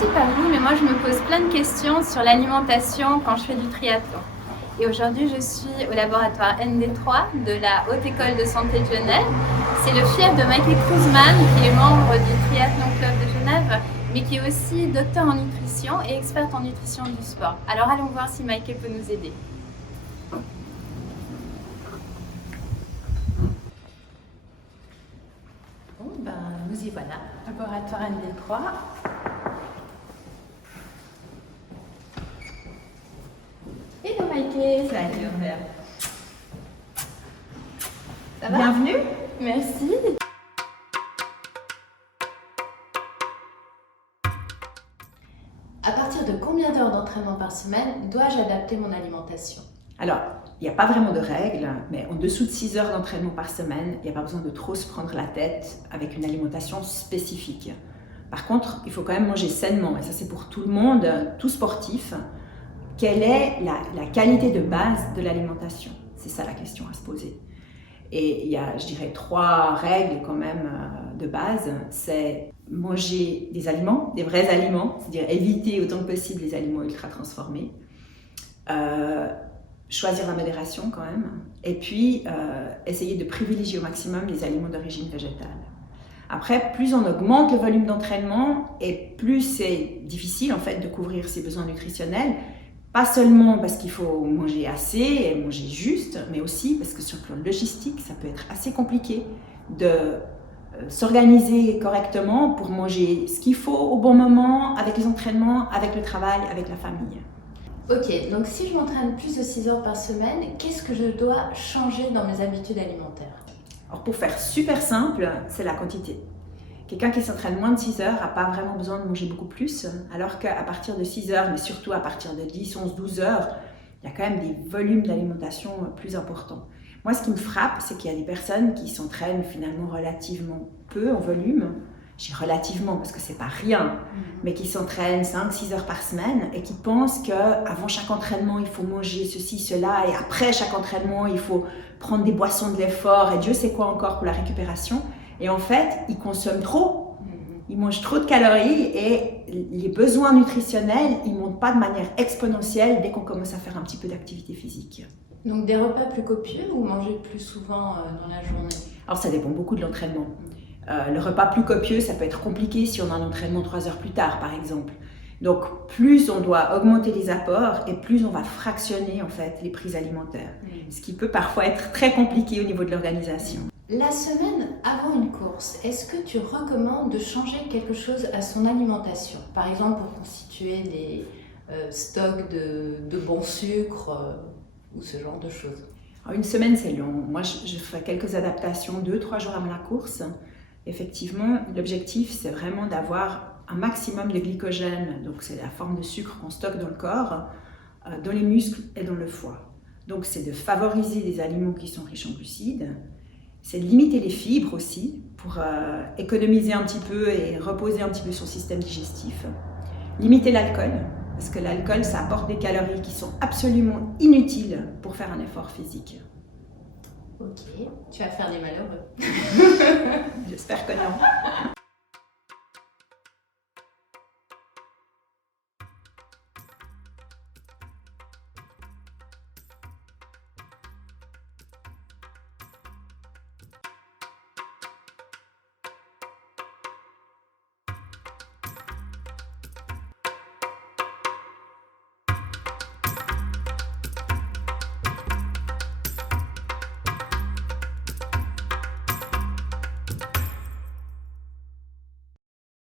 sais pas vous, mais moi je me pose plein de questions sur l'alimentation quand je fais du triathlon. Et aujourd'hui, je suis au laboratoire ND3 de la Haute École de Santé de Genève. C'est le fief de Michael Kruzman, qui est membre du Triathlon Club de Genève, mais qui est aussi docteur en nutrition et experte en nutrition du sport. Alors allons voir si Michael peut nous aider. Bon, nous y voilà, laboratoire ND3. Hello Michael. Salut Robert. Ça va? Bienvenue. Merci. À partir de combien d'heures d'entraînement par semaine dois-je adapter mon alimentation? Alors, il n'y a pas vraiment de règle, mais en dessous de 6 heures d'entraînement par semaine, il n'y a pas besoin de trop se prendre la tête avec une alimentation spécifique. Par contre, il faut quand même manger sainement, et ça c'est pour tout le monde, tout sportif. Quelle est la qualité de base de l'alimentation? C'est ça la question à se poser. Et il y a, je dirais, 3 règles quand même de base. C'est manger des aliments, des vrais aliments, c'est-à-dire éviter autant que possible les aliments ultra transformés. Choisir la modération quand même. Et puis, essayer de privilégier au maximum les aliments d'origine végétale. Après, plus on augmente le volume d'entraînement et plus c'est difficile en fait de couvrir ses besoins nutritionnels. Pas seulement parce qu'il faut manger assez et manger juste, mais aussi parce que sur le plan logistique, ça peut être assez compliqué de s'organiser correctement pour manger ce qu'il faut au bon moment, avec les entraînements, avec le travail, avec la famille. Ok, donc si je m'entraîne plus de 6 heures par semaine, qu'est-ce que je dois changer dans mes habitudes alimentaires? Alors pour faire super simple, c'est la quantité. Quelqu'un qui s'entraîne moins de 6 heures n'a pas vraiment besoin de manger beaucoup plus, alors qu'à partir de 6 heures, mais surtout à partir de 10, 11, 12 heures, il y a quand même des volumes d'alimentation plus importants. Moi, ce qui me frappe, c'est qu'il y a des personnes qui s'entraînent finalement relativement peu en volume. Je dis relativement parce que c'est pas rien, mais qui s'entraînent 5-6 heures par semaine et qui pensent qu'avant chaque entraînement, il faut manger ceci, cela, et après chaque entraînement, il faut prendre des boissons de l'effort et Dieu sait quoi encore pour la récupération. Et en fait, ils consomment trop, ils mangent trop de calories et les besoins nutritionnels, ils ne montent pas de manière exponentielle dès qu'on commence à faire un petit peu d'activité physique. Donc des repas plus copieux ou manger plus souvent dans la journée? Alors ça dépend beaucoup de l'entraînement. Le repas plus copieux, ça peut être compliqué si on a un entraînement 3 heures plus tard, par exemple. Donc plus on doit augmenter les apports et plus on va fractionner en fait les prises alimentaires. Ce qui peut parfois être très compliqué au niveau de l'organisation. La semaine avant une course, est-ce que tu recommandes de changer quelque chose à son alimentation? Par exemple pour constituer des stocks de bons sucres ou ce genre de choses? Alors, une semaine c'est long. Moi je fais quelques adaptations 2-3 jours avant la course. Effectivement, l'objectif c'est vraiment d'avoir un maximum de glycogène, donc c'est la forme de sucre qu'on stocke dans le corps, dans les muscles et dans le foie. Donc c'est de favoriser des aliments qui sont riches en glucides. C'est de limiter les fibres aussi pour économiser un petit peu et reposer un petit peu son système digestif. Limiter l'alcool, parce que l'alcool, ça apporte des calories qui sont absolument inutiles pour faire un effort physique. Ok, tu vas faire des malheureux. J'espère que non.